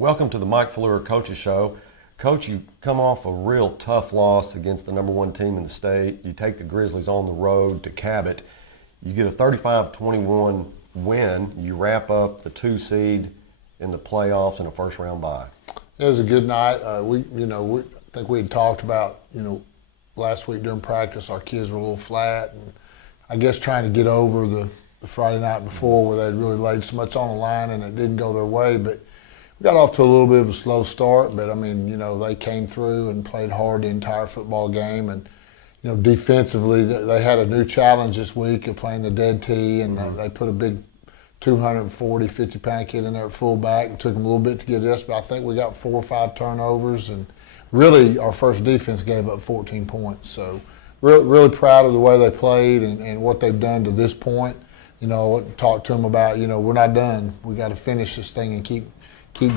Welcome to the Mike Fleur Coaches Show. Coach, you come off a real tough loss against the number one team in the state. You take the Grizzlies on the road to Cabot. You get a 35-21 win. You wrap up the 2 seed in the playoffs in a first round bye. It was a good night. I think we had talked about, last week during practice, our kids were a little flat, and I guess trying to get over the Friday night before where they'd really laid so much on the line and it didn't go their way. But we got off to a little bit of a slow start, but they came through and played hard the entire football game. And, defensively, they had a new challenge this week of playing the dead tee, and they put a big 240, 50-pound kid in there at fullback. It took them a little bit to get us, but I think we got 4 or 5 turnovers. And really, our first defense gave up 14 points. So really proud of the way they played and what they've done to this point. Talk to them about, we're not done. We got to finish this thing and keep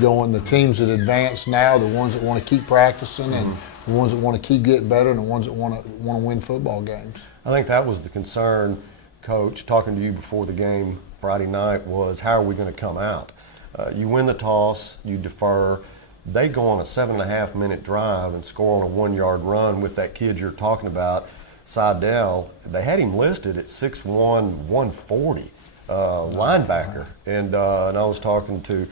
going. The teams that advance now, the ones that want to keep practicing and the ones that want to keep getting better and the ones that want to win football games. I think that was the concern, Coach, talking to you before the game Friday night, was how are we going to come out? You win the toss, you defer. They go on a 7.5-minute drive and score on a 1-yard run with that kid you're talking about, Seidel. They had him listed at 6'1", 140, linebacker. And I was talking to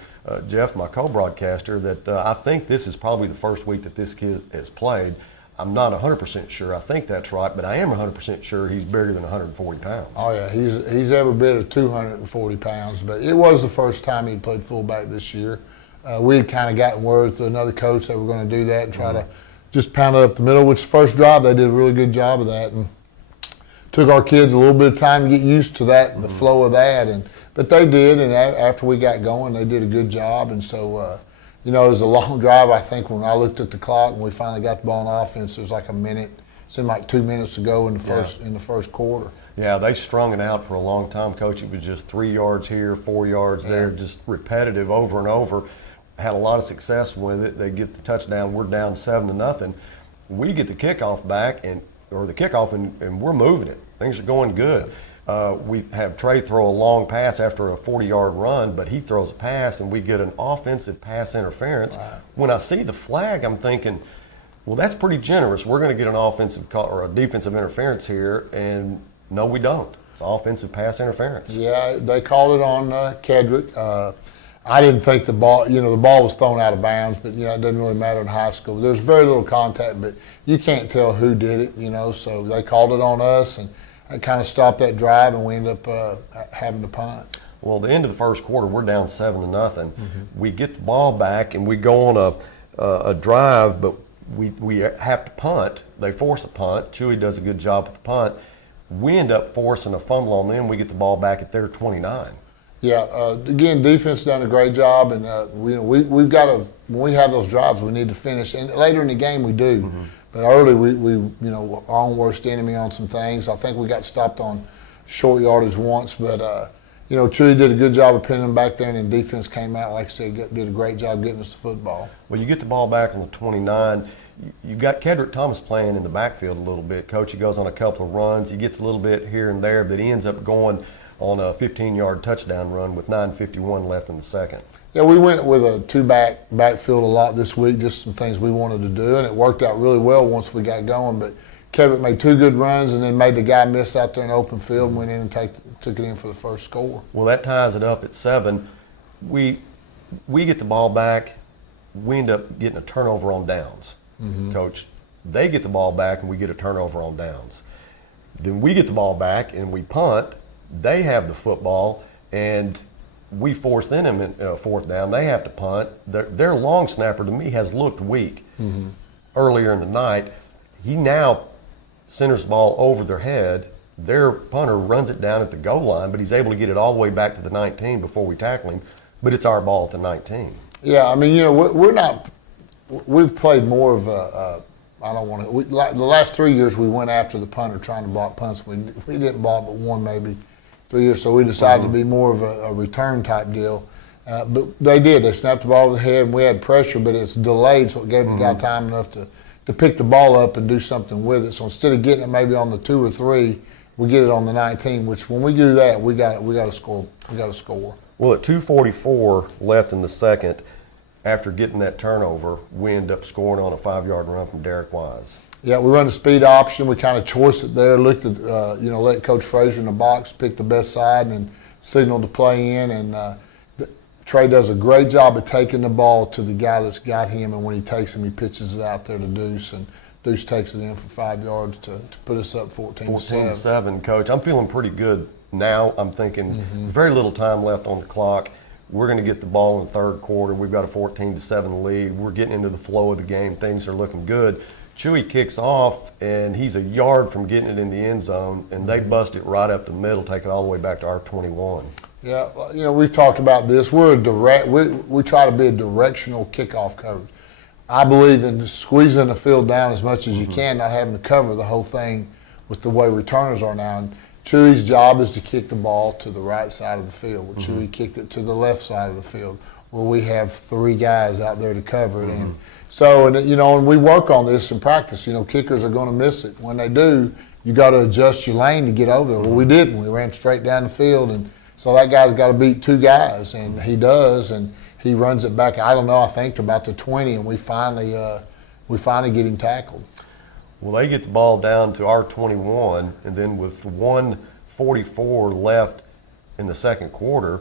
Jeff, my co-broadcaster, that I think this is probably the first week that this kid has played. I'm not 100% sure. I think that's right, but I am 100% sure he's bigger than 140 pounds. Oh, yeah. He's every bit of 240 pounds, but it was the first time he'd played fullback this year. We had kind of gotten word through another coach that we're going to do that and try to just pound it up the middle, which first drive they did a really good job of that. And took our kids a little bit of time to get used to that, the flow of that. But they did, and after we got going, they did a good job. And so, it was a long drive. I think when I looked at the clock and we finally got the ball on offense, there was like a minute. It seemed like 2 minutes to go in the first quarter. Yeah, they strung it out for a long time, Coach. It was just 3 yards here, 4 yards there, just repetitive over and over. Had a lot of success with it. They get the touchdown. We're down 7-0. We get the kickoff back and we're moving it. Things are going good. We have Trey throw a long pass after a 40-yard run, but he throws a pass and we get an offensive pass interference. Right. When I see the flag, I'm thinking, well, that's pretty generous. We're going to get an offensive or a defensive interference here, and no, we don't. It's offensive pass interference. Yeah, they called it on Kedrick. I didn't think the ball, the ball was thrown out of bounds, but, it doesn't really matter in high school. There's very little contact, but you can't tell who did it, so they called it on us, and that kind of stopped that drive, and we ended up having to punt. Well, at the end of the first quarter, we're down 7-0. We get the ball back, and we go on a drive, but we have to punt. They force a punt. Chewy does a good job with the punt. We end up forcing a fumble on them. We get the ball back at their 29. Yeah, again, defense done a great job, and we've got to, when we have those drives, we need to finish. And later in the game, we do. But early, we our own worst enemy on some things. I think we got stopped on short yardage once, but Chewy did a good job of pinning them back there, and then defense came out, like I said, did a great job getting us the football. Well, you get the ball back on the 29. You got Kedrick Thomas playing in the backfield a little bit. Coach, he goes on a couple of runs. He gets a little bit here and there, but he ends up going on a 15-yard touchdown run with 9:51 left in the second. Yeah, we went with a 2-backfield a lot this week, just some things we wanted to do, and it worked out really well once we got going. But Cabot made 2 good runs and then made the guy miss out there in open field and went in and took it in for the first score. Well, that ties it up at 7. We get the ball back. We end up getting a turnover on downs. Coach, they get the ball back and we get a turnover on downs. Then we get the ball back and we punt. They have the football, and we force them in a fourth down. They have to punt. Their long snapper, to me, has looked weak earlier in the night. He now centers the ball over their head. Their punter runs it down at the goal line, but he's able to get it all the way back to the 19 before we tackle him. But it's our ball at the 19. Yeah, we're not – we've played more of a I don't want to – the last 3 years we went after the punter trying to block punts. We didn't block but one maybe 3 years, so we decided to be more of a return type deal. But they did. They snapped the ball over the head, and we had pressure, but it's delayed, so it gave the guy time enough to pick the ball up and do something with it. So instead of getting it maybe on the 2 or 3, we get it on the 19, which when we do that, we got to score. We got to score. Well, at 2:44 left in the second, after getting that turnover, we end up scoring on a 5-yard run from Derek Wise. Yeah, we run the speed option. We kind of choice it there. Looked at, let Coach Frazier in the box pick the best side and signal to play in. And Trey does a great job of taking the ball to the guy that's got him. And when he takes him, he pitches it out there to Deuce. And Deuce takes it in for 5 yards to put us up 14-7. 14-7, Coach. I'm feeling pretty good now. I'm thinking very little time left on the clock. We're going to get the ball in the third quarter. We've got a 14-7 lead. We're getting into the flow of the game. Things are looking good. Chewy kicks off, and he's a yard from getting it in the end zone, and they bust it right up the middle, take it all the way back to our 21. Yeah, we've talked about this. We try to be a directional kickoff coach. I believe in squeezing the field down as much as you can, not having to cover the whole thing with the way returners are now. And Chewy's job is to kick the ball to the right side of the field. Well, Chewy kicked it to the left side of the field, where we have 3 guys out there to cover it. And so, and we work on this in practice. Kickers are going to miss it. When they do, you got to adjust your lane to get over there. Well, we didn't. We ran straight down the field, and so that guy's got to beat 2 guys, and he does, and he runs it back. I don't know. I think to about the 20, and we finally get him tackled. Well, they get the ball down to our 21, and then with 1:44 left in the second quarter,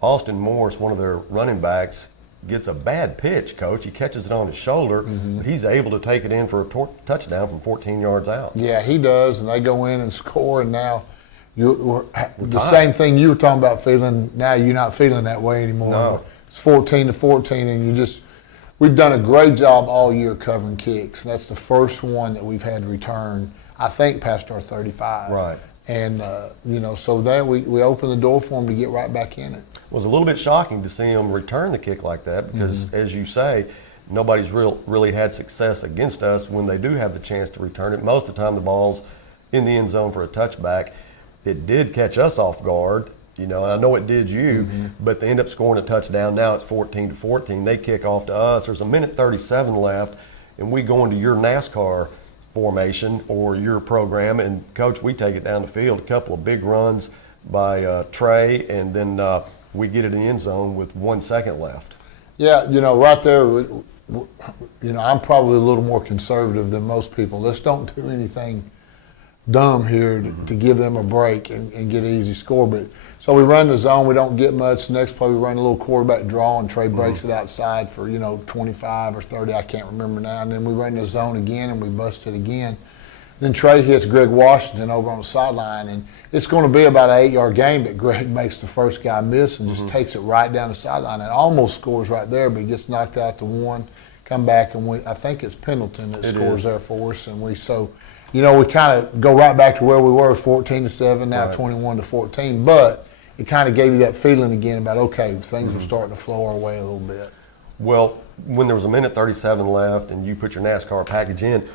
Austin Morris, one of their running backs, gets a bad pitch, Coach. He catches it on his shoulder, but he's able to take it in for a touchdown from 14 yards out. Yeah, he does, and they go in and score, and now the same thing you were talking about feeling, now you're not feeling that way anymore. No. It's 14-14, and we've done a great job all year covering kicks, and that's the first one that we've had to return, I think, past our 35. Right. And, so then we open the door for them to get right back in it. It was a little bit shocking to see him return the kick like that because, as you say, nobody's really had success against us when they do have the chance to return it. Most of the time the ball's in the end zone for a touchback. It did catch us off guard. I know it did you, but they end up scoring a touchdown. Now it's 14-14. They kick off to us. There's 1:37 left, and we go into your NASCAR formation or your program, and Coach, we take it down the field. A couple of big runs by Trey, and then we get it in the end zone with 1 second left. Yeah, right there, I'm probably a little more conservative than most people. Let's don't do anything dumb here to give them a break and get an easy score. But so we run the zone, we don't get much. Next play we run a little quarterback draw, and Trey breaks it outside for 25 or 30, I can't remember now. And then we run the zone again and we bust it again. Then Trey hits Greg Washington over on the sideline, and it's going to be about an 8-yard game, but Greg makes the first guy miss and just takes it right down the sideline and almost scores right there, but he gets knocked out to 1, come back, and I think it's Pendleton that scores there for us. And we kind of go right back to where we were, 14-7, now 21-14, but it kind of gave you that feeling again about, okay, things are starting to flow our way a little bit. Well, when there was 1:37 left and you put your NASCAR package in,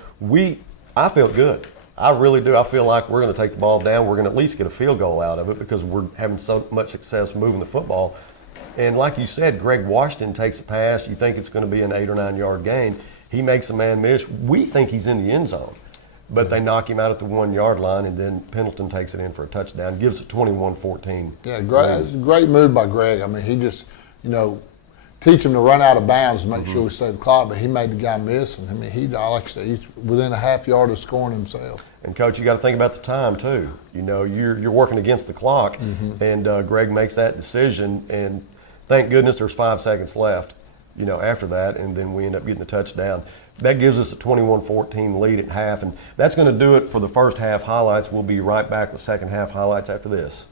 I felt good. I really do. I feel like we're going to take the ball down. We're going to at least get a field goal out of it because we're having so much success moving the football. And like you said, Greg Washington takes a pass. You think it's going to be an 8 or 9 yard gain. He makes a man miss. We think he's in the end zone, but they knock him out at the 1 yard line, and then Pendleton takes it in for a touchdown, gives it 21-14. Yeah, it's a great move by Greg. I mean, he just, teach him to run out of bounds and make sure we save the clock, but he made the guy miss. And I mean, like I said, he's within a half yard of scoring himself. And Coach, you got to think about the time too. You're working against the clock, and Greg makes that decision. And thank goodness there's 5 seconds left. After that, and then we end up getting a touchdown. That gives us a 21-14 lead at half, and that's going to do it for the first half highlights. We'll be right back with second half highlights after this.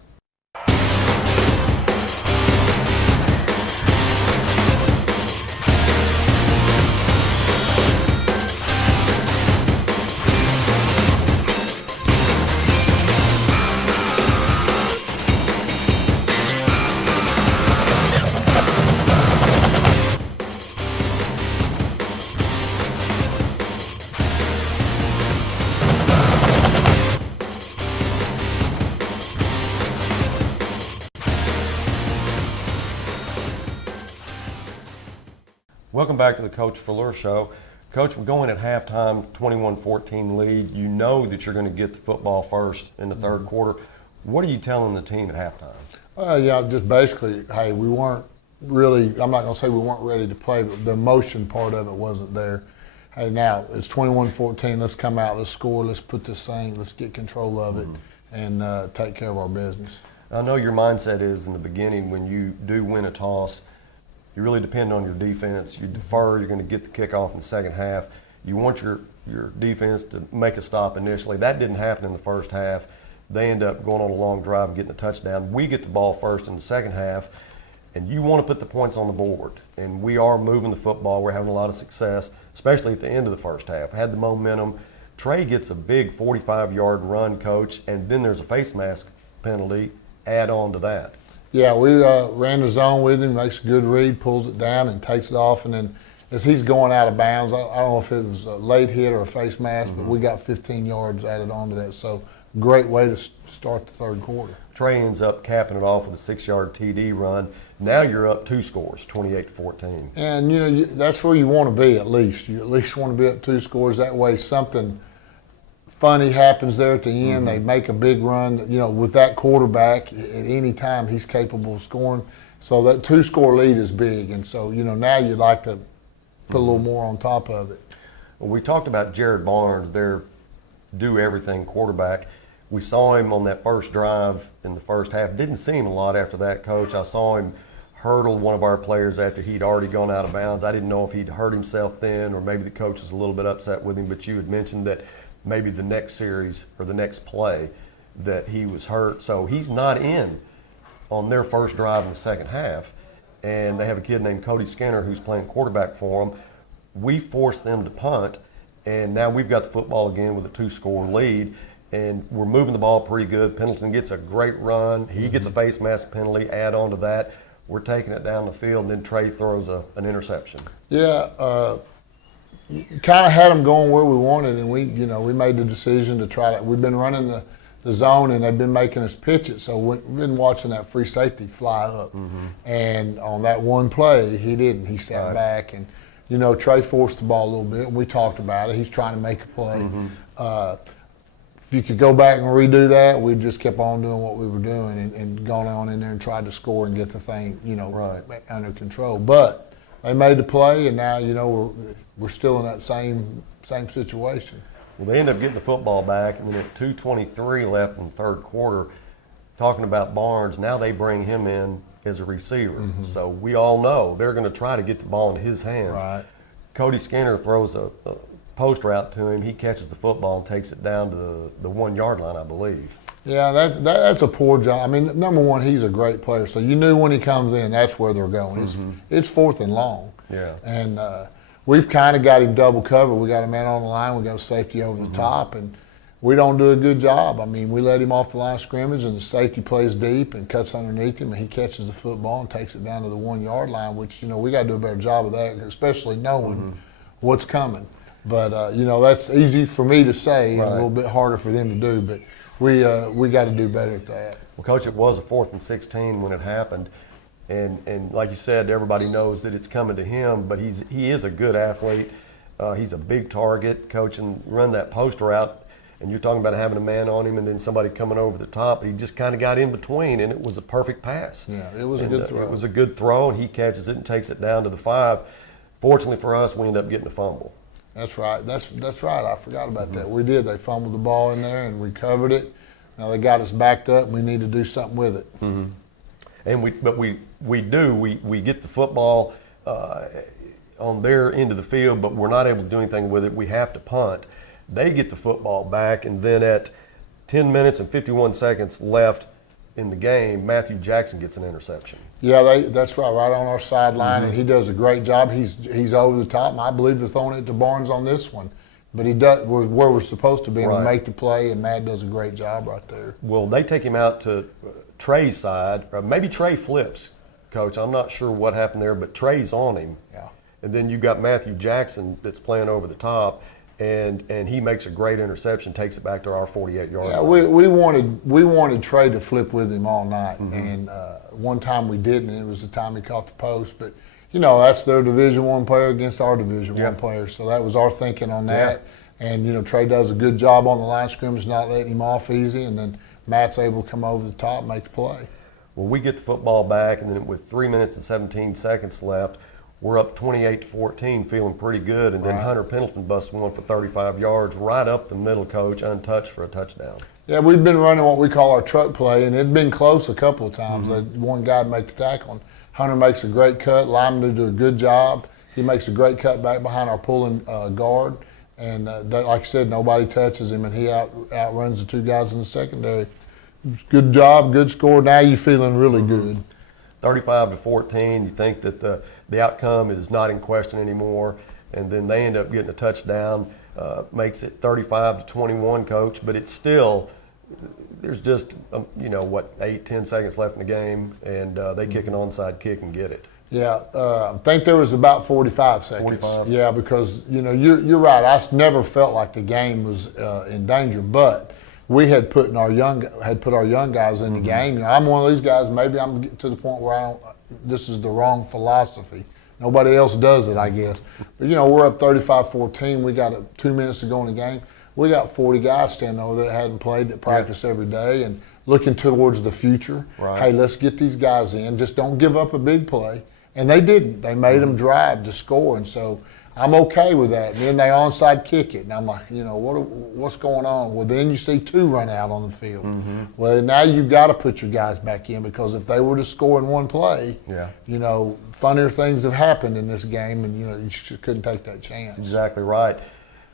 Welcome back to the Coach Fuller Show. Coach, we're going at halftime, 21-14 lead. You know that you're going to get the football first in the third quarter. What are you telling the team at halftime? Just basically, hey, we weren't really, I'm not going to say we weren't ready to play, but the emotion part of it wasn't there. Hey, now it's 21-14. Let's come out. Let's score. Let's put this thing. Let's get control of it and take care of our business. I know your mindset is in the beginning when you do win a toss, you really depend on your defense. You defer. You're going to get the kickoff in the second half. You want your defense to make a stop initially. That didn't happen in the first half. They end up going on a long drive and getting a touchdown. We get the ball first in the second half, and you want to put the points on the board. And we are moving the football. We're having a lot of success, especially at the end of the first half. Had the momentum. Trey gets a big 45-yard run, Coach, and then there's a face mask penalty. Add on to that. Yeah, we ran the zone with him, makes a good read, pulls it down and takes it off. And then as he's going out of bounds, I don't know if it was a late hit or a face mask, but we got 15 yards added onto that. So great way to start the third quarter. Trey ends up capping it off with a 6-yard TD run. Now you're up 2 scores, 28-14. And, you know, that's where you want to be at least. You at least want to be up 2 scores. That way something funny happens there at the end. They make a big run. You know, with that quarterback, at any time he's capable of scoring. So that 2-score lead is big. And so, you know, now you'd like to put a little more on top of it. Well, we talked about Jared Barnes, their do-everything quarterback. We saw him on that first drive in the first half. Didn't see him a lot after that, Coach. I saw him hurdle one of our players after he'd already gone out of bounds. I didn't know if he'd hurt himself then or maybe the coach was a little bit upset with him, but you had mentioned that maybe the next series or the next play that he was hurt. So he's not in on their first drive in the second half. And they have a kid named Cody Skinner who's playing quarterback for them. We forced them to punt, and now we've got the football again with a 2-score lead, and we're moving the ball pretty good. Pendleton gets a great run. He gets a face mask penalty. Add on to that, we're taking it down the field, and then Trey throws an interception. Yeah, kind of had them going where we wanted, and we made the decision to try to. We've been running the zone, and they've been making us pitch it. So we've been watching that free safety fly up, and on that one play, he didn't. He sat back, and you know, Trey forced the ball a little bit, and we talked about it. He's trying to make a play. If you could go back and redo that, we just kept on doing what we were doing and gone on in there and tried to score and get the thing, you know, under control. But they made the play, and now, you know, we're still in that same situation. Well, they end up getting the football back, and then at 2:23 left in the third quarter, talking about Barnes, now they bring him in as a receiver. So we all know they're going to try to get the ball in his hands. Right. Cody Skinner throws a post route to him. He catches the football and takes it down to the 1-yard line, I believe. Yeah, that's a poor job. I mean, number one, he's a great player. So you knew when he comes in, that's where they're going. It's 4th and long. Yeah. And we've kind of got him double covered. We got a man on the line. We got a safety over the top, and we don't do a good job. I mean, we let him off the line of scrimmage, and the safety plays deep and cuts underneath him, and he catches the football and takes it down to the 1-yard line, which, you know, we got to do a better job of that, especially knowing what's coming. But, you know, that's easy for me to say and a little bit harder for them to do, but we got to do better at that. Well, Coach, it was a 4th and 16 when it happened. And like you said, everybody knows that it's coming to him, but he is a good athlete. He's a big target, Coach, and run that post route. And you're talking about having a man on him and then somebody coming over the top. He just kind of got in between, and it was a perfect pass. Yeah, it was a good throw. It was a good throw, and he catches it and takes it down to the 5. Fortunately for us, we end up getting a fumble. That's right. That's right. I forgot about that. We did. They fumbled the ball in there and recovered it. Now they got us backed up. We need to do something with it. And we get the football on their end of the field, but we're not able to do anything with it. We have to punt. They get the football back, and then at 10 minutes and 51 seconds left in the game, Matthew Jackson gets an interception. Yeah, that's right on our sideline, and he does a great job. He's over the top, and I believe they're throwing it to Barnes on this one. But he does where we're supposed to be and make the play, and Matt does a great job right there. Well, they take him out to Trey's side, or maybe Trey flips, Coach. I'm not sure what happened there, but Trey's on him. Yeah. And then you got Matthew Jackson that's playing over the top. And he makes a great interception, takes it back to our 48-yard line. Yeah, we wanted Trey to flip with him all night, and one time we didn't. And it was the time he caught the post, but you know that's their Division I player against our Division I player, so that was our thinking on that. And you know Trey does a good job on the line of scrimmage, not letting him off easy, and then Matt's able to come over the top and make the play. Well, we get the football back, and then with 3 minutes and 17 seconds left, we're up 28-14, feeling pretty good. And then Right. Hunter Pendleton busts one for 35 yards right up the middle, Coach, untouched for a touchdown. Yeah, we've been running what we call our truck play, and it'd been close a couple of times. One guy would make the tackle, and Hunter makes a great cut. Lyman do a good job. He makes a great cut back behind our pulling guard, and like I said, nobody touches him, and he outruns the two guys in the secondary. Good job, good score. Now you're feeling really good. 35-14, you think that the outcome is not in question anymore, and then they end up getting a touchdown, makes it 35-21, Coach, but it's still, there's just, 8-10 seconds left in the game, and they kick an onside kick and get it. Yeah, I think there was about 45 seconds. 45. Yeah, because you're right. I never felt like the game was in danger, but we had put our young guys in the game. I'm one of these guys. Maybe I'm getting to the point where this is the wrong philosophy. Nobody else does it, I guess. But we're up 35-14. We got 2 minutes to go in the game. We got 40 guys standing over there that hadn't played, that practice every day, and looking towards the future. Right. Hey, let's get these guys in. Just don't give up a big play. And they didn't. They made them drive to score, and so I'm okay with that. And then they onside kick it, and I'm like, what's going on? Well, then you see two run out on the field. Well, now you've got to put your guys back in, because if they were to score in one play, funnier things have happened in this game, and you just couldn't take that chance. That's exactly right.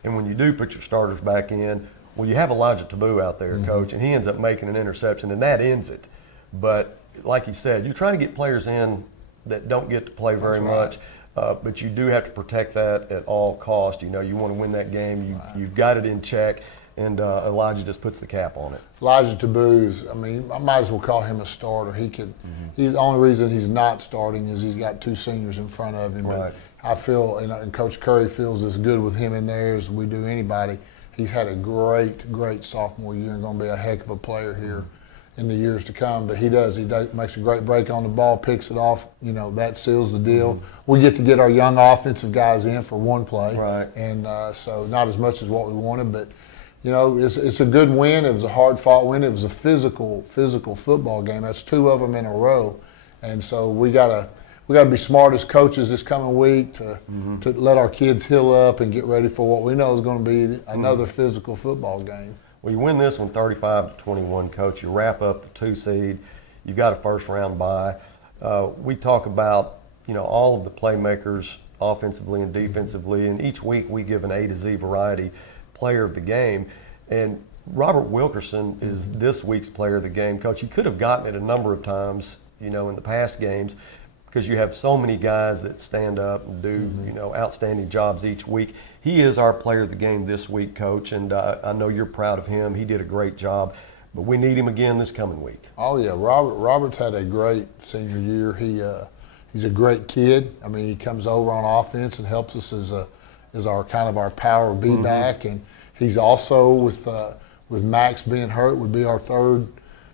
And when you do put your starters back in, well, you have Elijah Taboo out there, Coach, and he ends up making an interception, and that ends it. But like you said, you're trying to get players in that don't get to play very much, but you do have to protect that at all costs. You want to win that game. You've got it in check, and Elijah just puts the cap on it. Elijah Taboo's, I might as well call him a starter. He's the only reason he's not starting is he's got two seniors in front of him. Right. But I feel, and Coach Curry feels as good with him in there as we do anybody. He's had a great sophomore year and going to be a heck of a player here in the years to come. But he makes a great break on the ball, picks it off. That seals the deal. We get to get our young offensive guys in for one play, Right. And so not as much as what we wanted, but it's a good win. It was a hard-fought win. It was a physical football game. That's two of them in a row, and so we gotta be smart as coaches this coming week to let our kids heal up and get ready for what we know is going to be another physical football game. Well, you win this one 35-21, Coach. You wrap up the 2 seed. You've got a first round bye. We talk about all of the playmakers offensively and defensively, and each week we give an A to Z variety player of the game. And Robert Wilkerson is this week's player of the game, Coach. You could have gotten it a number of times, in the past games, because you have so many guys that stand up and do outstanding jobs each week. He is our player of the game this week, Coach, and I know you're proud of him. He did a great job, but we need him again this coming week. Oh yeah, Robert's had a great senior year. He's a great kid. He comes over on offense and helps us as our kind of our power B back, and he's also with Max being hurt would be our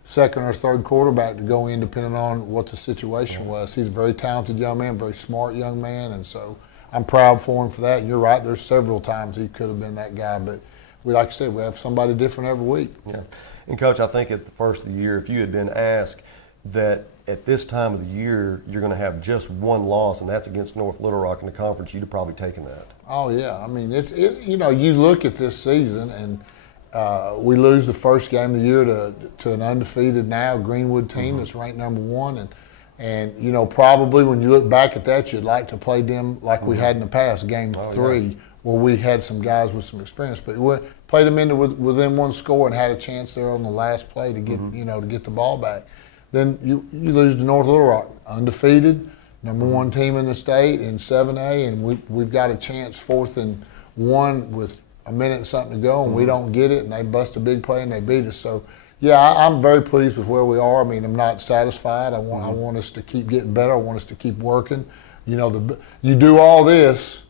second or third quarterback to go in, depending on what the situation was. He's a very talented young man, very smart young man, and so I'm proud for him for that. And you're right, there's several times he could have been that guy, but like I said, we have somebody different every week. Yeah, and Coach, I think at the first of the year, if you had been asked that at this time of the year you're going to have just one loss, and that's against North Little Rock in the conference, you'd have probably taken that. Oh yeah, you look at this season and. We lose the first game of the year to an undefeated now Greenwood team that's ranked number 1, and probably when you look back at that, you'd like to play them like we had in the past, game 3, where we had some guys with some experience, but we played them within one score and had a chance there on the last play to get to get the ball back. Then you lose to North Little Rock, undefeated, number 1 team in the state in 7A, and we've got a chance 4th and 1 with a minute and something to go, and we don't get it, and they bust a big play and they beat us. So, yeah, I'm very pleased with where we are. I'm not satisfied. I want us to keep getting better. I want us to keep working. You do all this,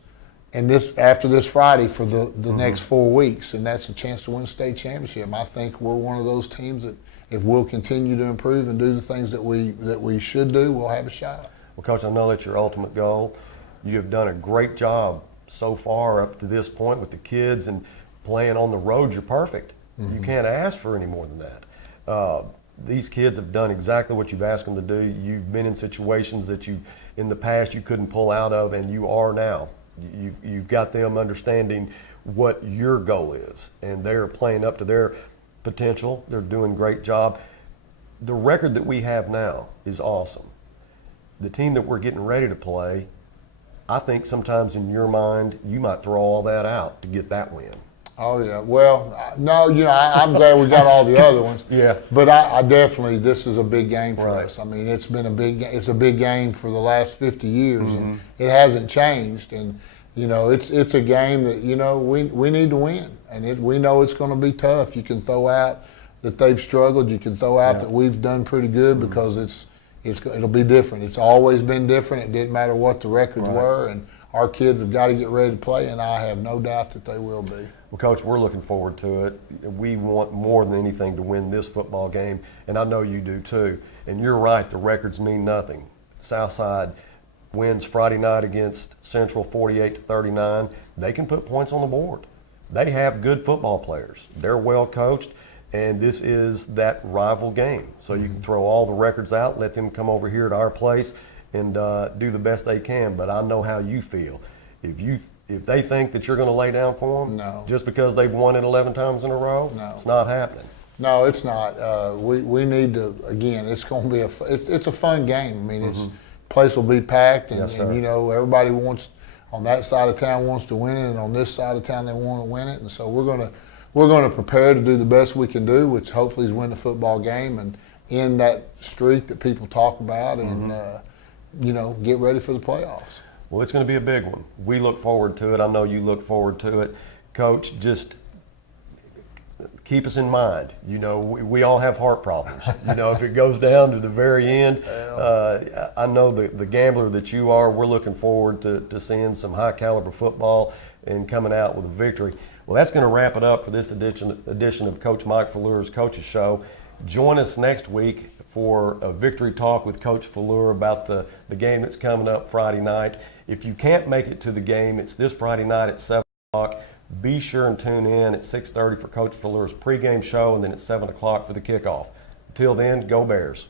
and after this Friday for the next 4 weeks, and that's a chance to win a state championship. I think we're one of those teams that, if we'll continue to improve and do the things that we should do, we'll have a shot. Well, Coach, I know that's your ultimate goal. You have done a great job so far up to this point with the kids, and playing on the road, you're perfect. You can't ask for any more than that. these kids have done exactly what you've asked them to do. You've been in situations that in the past you couldn't pull out of, and you are now. You've got them understanding what your goal is, and they're playing up to their potential. They're doing a great job. The record that we have now is awesome. The team that we're getting ready to play, I think sometimes in your mind, you might throw all that out to get that win. Oh yeah. Well, no, I'm glad we got all the other ones. Yeah. But I definitely, this is a big game for Right. us. I mean, it's a big game for the last 50 years, and it hasn't changed. And it's a game that we need to win, and we know it's going to be tough. You can throw out that they've struggled. You can throw out that we've done pretty good because it'll be different. It's always been different. It didn't matter what the records were, and our kids have got to get ready to play, and I have no doubt that they will be. Well, Coach, we're looking forward to it. We want more than anything to win this football game, and I know you do too. And you're right, the records mean nothing. Southside wins Friday night against Central 48-39. They can put points on the board. They have good football players. They're well coached, and this is that rival game. So you can throw all the records out, let them come over here to our place and do the best they can. But I know how you feel. If they think that you're going to lay down for them, No. just because they've won it 11 times in a row, No. it's not happening. No, it's not. We need to, again, it's going to be it's a fun game. I mean, place will be packed, and, Yes, sir. and everybody wants, on that side of town wants to win it, and on this side of town they want to win it. And so we're going to prepare to do the best we can do, which hopefully is win the football game and end that streak that people talk about, and get ready for the playoffs. Well, it's going to be a big one. We look forward to it. I know you look forward to it. Coach, just keep us in mind. We all have heart problems. If it goes down to the very end, I know the gambler that you are, we're looking forward to seeing some high caliber football and coming out with a victory. Well, that's going to wrap it up for this edition of Coach Mike Falleur's Coaches Show. Join us next week for a victory talk with Coach Falleur about the game that's coming up Friday night. If you can't make it to the game, it's this Friday night at 7 o'clock. Be sure and tune in at 6:30 for Coach Falleur's pregame show, and then at 7 o'clock for the kickoff. Until then, go Bears.